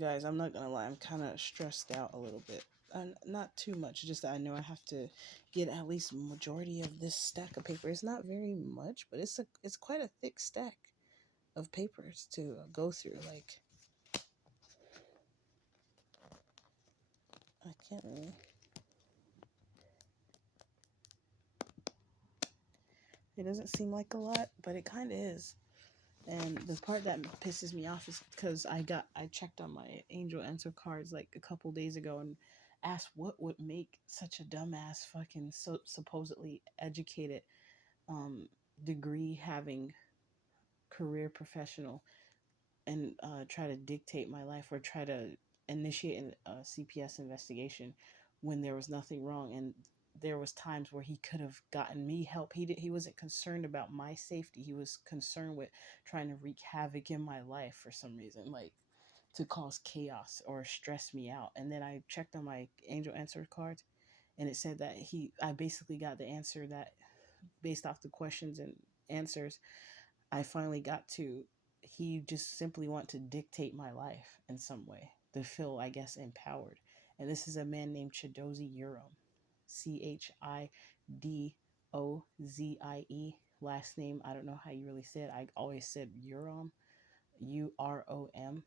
Guys, I'm not gonna lie, I'm kind of stressed out a little bit. And not too much, just that I know I have to get at least majority of this stack of paper. It's not very much, but it's quite a thick stack of papers to go through. Like, I can't really. It doesn't seem like a lot, but it kind of is. And the part that pisses me off is because I checked on my angel answer cards like a couple days ago and asked what would make such a dumbass fucking supposedly educated degree having career professional and try to dictate my life or try to initiate a CPS investigation when there was nothing wrong. And there was times where he could have gotten me help. He wasn't concerned about my safety. He was concerned with trying to wreak havoc in my life for some reason, like to cause chaos or stress me out. And then I checked on my angel answer cards, and it said that I basically got the answer that based off the questions and answers I finally got to. He just simply want to dictate my life in some way to feel, I guess, empowered. And this is a man named Chidozie Urom, Chidozie. Last name, I don't know how you really say it. I always said Urom, Urom.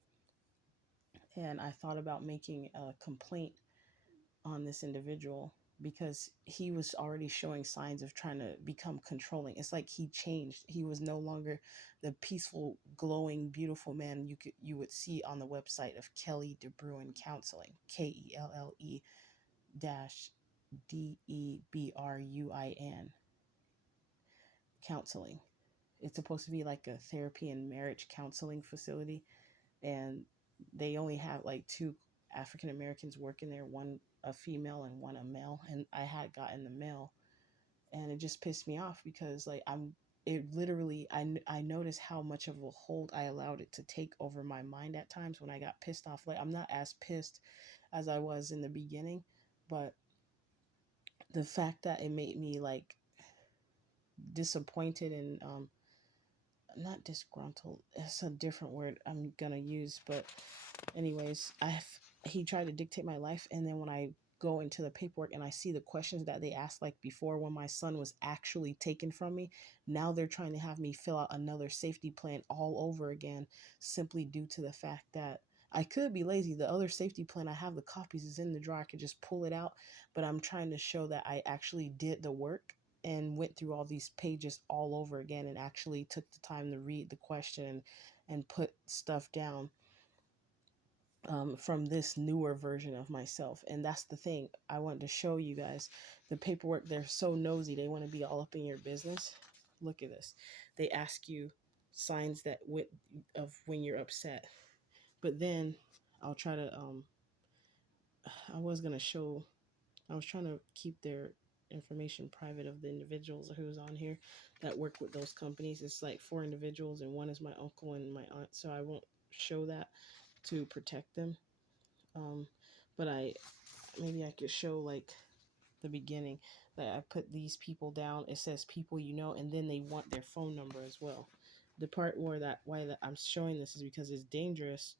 And I thought about making a complaint on this individual because he was already showing signs of trying to become controlling. It's like he changed. He was no longer the peaceful, glowing, beautiful man you would see on the website of Kelly DeBruin Counseling, KELLE dash DEBRUIN Counseling. It's supposed to be like a therapy and marriage counseling facility, and they only have like two African Americans working there, one a female and one a male. And I had gotten the male, and it just pissed me off because like it literally I noticed how much of a hold I allowed it to take over my mind at times when I got pissed off. Like I'm not as pissed as I was in the beginning, but the fact that it made me like disappointed and not disgruntled, it's a different word I'm gonna use, but anyways, he tried to dictate my life. And then when I go into the paperwork and I see the questions that they asked, like before when my son was actually taken from me, now they're trying to have me fill out another safety plan all over again, simply due to the fact that I could be lazy. The other safety plan, I have the copies, is in the drawer. I could just pull it out, but I'm trying to show that I actually did the work and went through all these pages all over again and actually took the time to read the question and put stuff down from this newer version of myself. And that's the thing. I wanted to show you guys the paperwork. They're so nosy. They want to be all up in your business. Look at this. They ask you signs that of when you're upset. But then I'll try to I was going to show I was trying to keep their information private of the individuals who's on here that work with those companies. It's like 4 individuals and one is my uncle and my aunt, so I won't show that to protect them. Um, but maybe I could show like the beginning that I put these people down. It says people you know, and then they want their phone number as well. The part why that I'm showing this is because it's dangerous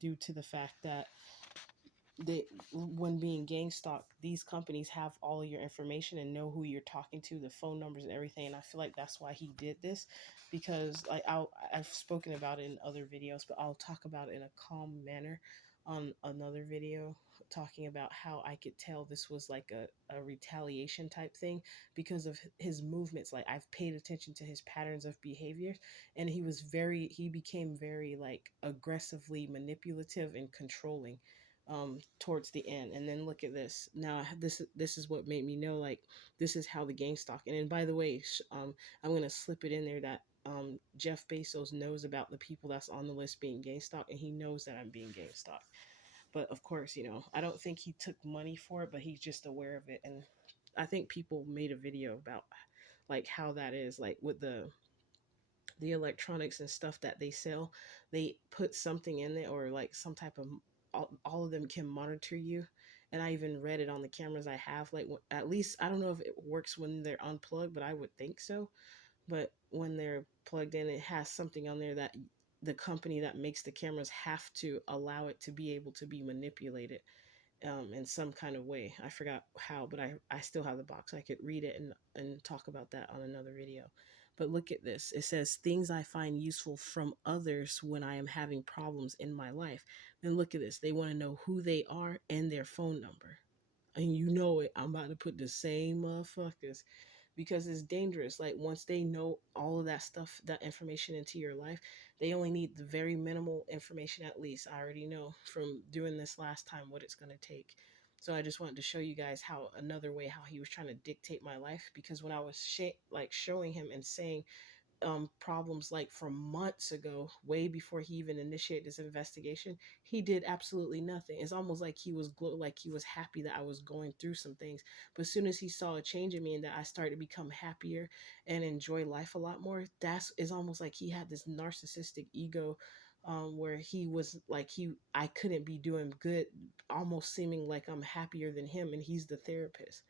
due to the fact that they when being gang stalked, these companies have all of your information and know who you're talking to, the phone numbers and everything. And I feel like that's why he did this, because like I've spoken about it in other videos, but I'll talk about it in a calm manner on another video, talking about how I could tell this was like a retaliation type thing because of his movements. Like I've paid attention to his patterns of behavior, and he became very like aggressively manipulative and controlling towards the end. And then look at this. Now this is what made me know like this is how the gang stalk. And then by the way, I'm gonna slip it in there that Jeff Bezos knows about the people that's on the list being gang stalked, and he knows that I'm being gang stalked. But of course, I don't think he took money for it, but he's just aware of it. And I think people made a video about like how that is, like with the electronics and stuff that they sell. They put something in it, or like some type of all of them can monitor you. And I even read it on the cameras I have, like at least I don't know if it works when they're unplugged, but I would think so. But when they're plugged in, it has something on there that the company that makes the cameras have to allow it to be able to be manipulated in some kind of way. I forgot how, but I still have the box. I could read it and talk about that on another video. But look at this. It says things I find useful from others when I am having problems in my life. Then look at this. They want to know who they are and their phone number. And you know it. I'm about to put the same motherfuckers because it's dangerous. Like once they know all of that stuff, that information into your life, they only need the very minimal information at least. I already know from doing this last time what it's going to take. So I just wanted to show you guys how another way how he was trying to dictate my life because when I was like showing him and saying problems like from months ago, way before he even initiated this investigation, he did absolutely nothing. It's almost like he was like he was happy that I was going through some things. But as soon as he saw a change in me and that I started to become happier and enjoy life a lot more, that's it's almost like he had this narcissistic ego where he was like I couldn't be doing good, almost seeming like I'm happier than him, and he's the therapist.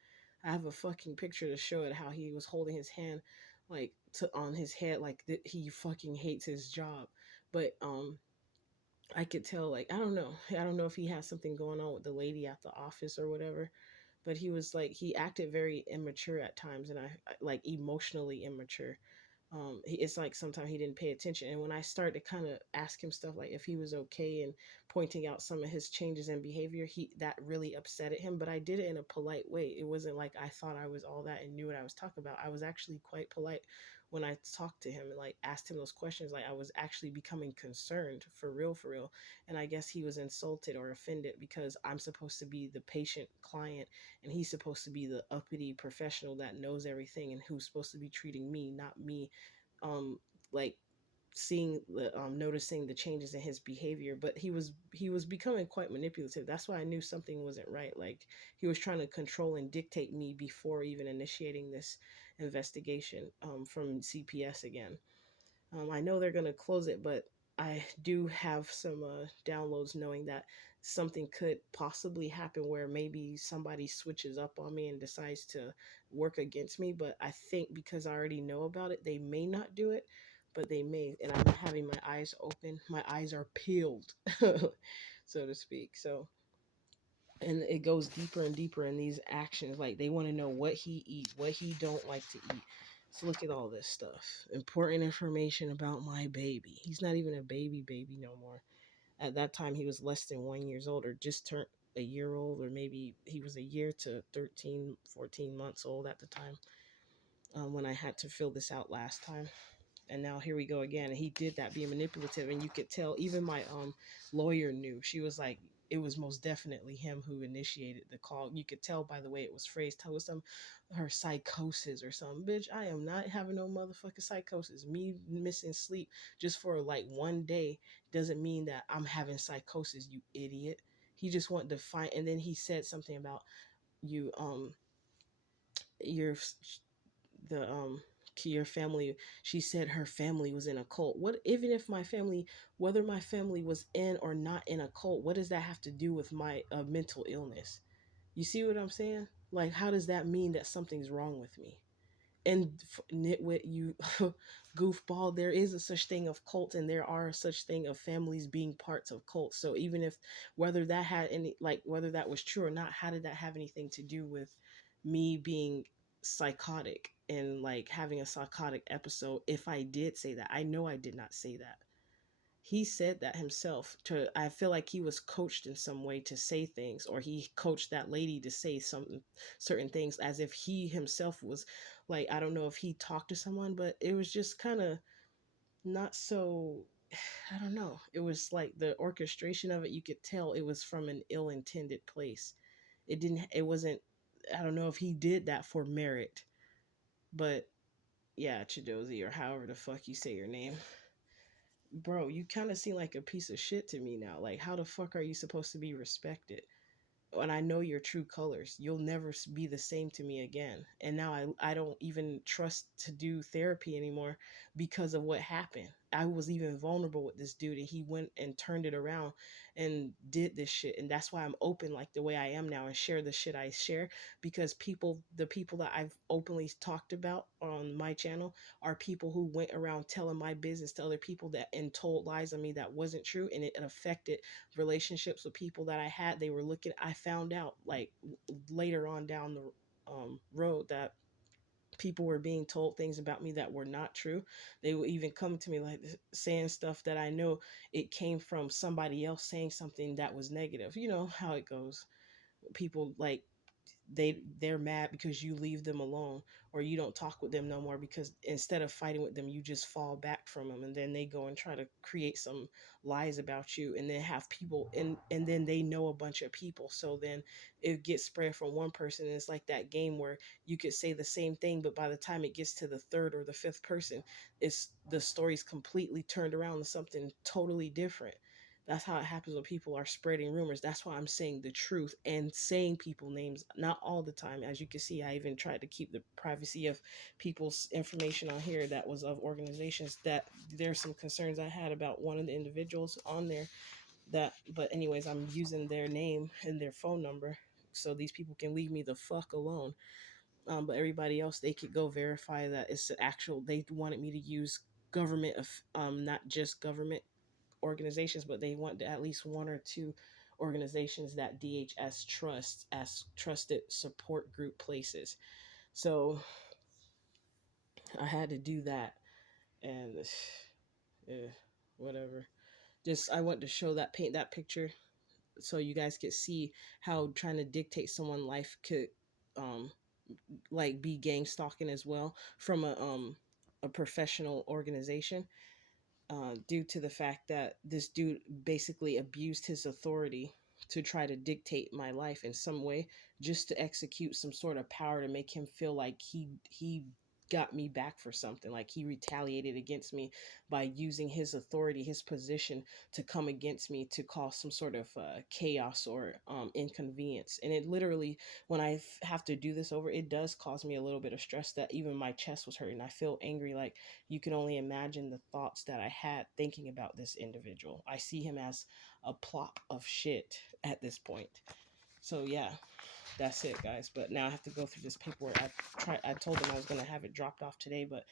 I have a fucking picture to show it how he was holding his hand like to on his head like he fucking hates his job. But I could tell like I don't know if he has something going on with the lady at the office or whatever, but he was like he acted very immature at times, and I like emotionally immature. It's like sometimes he didn't pay attention, and when I started to kind of ask him stuff like if he was okay and pointing out some of his changes in behavior, he that really upset him. But I did it in a polite way. It wasn't like I thought I was all that and knew what I was talking about. I was actually quite polite when I talked to him and like asked him those questions. Like I was actually becoming concerned for real, for real. And I guess he was insulted or offended because I'm supposed to be the patient client and he's supposed to be the uppity professional that knows everything and who's supposed to be treating me, not me. um like seeing the noticing the changes in his behavior, but he was becoming quite manipulative. That's why I knew something wasn't right. Like he was trying to control and dictate me before even initiating this investigation from CPS again. I know they're going to close it, but I do have some downloads knowing that something could possibly happen where maybe somebody switches up on me and decides to work against me. But I think because I already know about it, they may not do it, but they may. And I'm having my eyes open. My eyes are peeled, so to speak. So, and it goes deeper and deeper in these actions. Like they want to know what he eat, what he don't like to eat. So look at all this stuff. Important information about my baby. He's not even a baby no more. At that time he was less than 1 years old or just turned a year old, or maybe he was a year to 13, 14 months old at the time when I had to fill this out last time. And now here we go again. And he did that, being manipulative, and you could tell even my lawyer knew. She was like, it was most definitely him who initiated the call. You could tell by the way it was phrased. Tell us some her psychosis or something. Bitch, I am not having no motherfucking psychosis. Me missing sleep just for like 1 day doesn't mean that I'm having psychosis, you idiot. He just wanted to find, and then he said something about you your the your family. She said her family was in a cult. What, even if my family, whether my family was in or not in a cult, what does that have to do with my mental illness? You see what I'm saying? Like how does that mean that something's wrong with me? And nitwit, you goofball, there is a such thing of cult, and there are such thing of families being parts of cults. So even if whether that had any, like whether that was true or not, how did that have anything to do with me being psychotic and like having a psychotic episode? If I did say that, I know I did not say that. He said that himself. To I feel like he was coached in some way to say things, or he coached that lady to say some certain things as if he himself was like, I don't know if he talked to someone, but it was just kind of not so. I don't know. It was like the orchestration of it, you could tell it was from an ill-intended place. It wasn't, I don't know if he did that for merit, but yeah, Chidozie, or however the fuck you say your name. Bro, you kind of seem like a piece of shit to me now. Like, how the fuck are you supposed to be respected? And I know your true colors. You'll never be the same to me again. And now I don't even trust to do therapy anymore because of what happened. I was even vulnerable with this dude, and he went and turned it around and did this shit. And that's why I'm open like the way I am now and share the shit I share, because the people that I've openly talked about on my channel are people who went around telling my business to other people that and told lies on me that wasn't true, and it affected relationships with people that I had. They were looking, I found out like later on down the road that people were being told things about me that were not true. They would even come to me like saying stuff that I know it came from somebody else saying something that was negative. You know how it goes. People like they're mad because you leave them alone, or you don't talk with them no more, because instead of fighting with them you just fall back from them, and then they go and try to create some lies about you, and then have people and then they know a bunch of people, so then it gets spread from one person, and it's like that game where you could say the same thing, but by the time it gets to the third or the fifth person, it's the story's completely turned around to something totally different. That's how it happens when people are spreading rumors. That's why I'm saying the truth and saying people names, not all the time. As you can see, I even tried to keep the privacy of people's information on here that was of organizations that there's some concerns I had about one of the individuals on there that, but anyways, I'm using their name and their phone number so these people can leave me the fuck alone. But everybody else, they could go verify that it's actual, they wanted me to use government of, not just government organizations, but they want at least one or two organizations that DHS trusts as trusted support group places. So I had to do that, and eh, whatever. Just I want to show that, paint that picture so you guys could see how trying to dictate someone's life could um like be gang stalking as well from a professional organization, due to the fact that this dude basically abused his authority to try to dictate my life in some way, just to execute some sort of power to make him feel like he got me back for something, like he retaliated against me by using his authority, his position, to come against me to cause some sort of chaos or inconvenience. And it literally, when I have to do this over, it does cause me a little bit of stress, that even my chest was hurting. I feel angry, like you can only imagine the thoughts that I had thinking about this individual. I see him as a plop of shit at this point. So yeah, that's it, guys. But now I have to go through this paperwork. I told them I was gonna have it dropped off today, but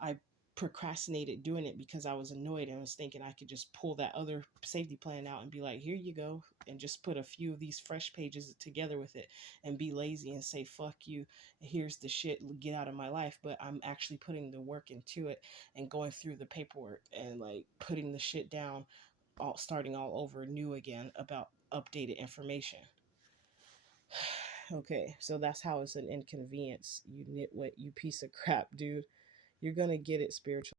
I procrastinated doing it because I was annoyed and was thinking I could just pull that other safety plan out and be like, here you go, and just put a few of these fresh pages together with it and be lazy and say, fuck you, here's the shit, get out of my life. But I'm actually putting the work into it and going through the paperwork and like putting the shit down, all starting all over new again about updated information. Okay, so that's how it's an inconvenience. You nitwit, you piece of crap, dude. You're gonna get it, spiritual.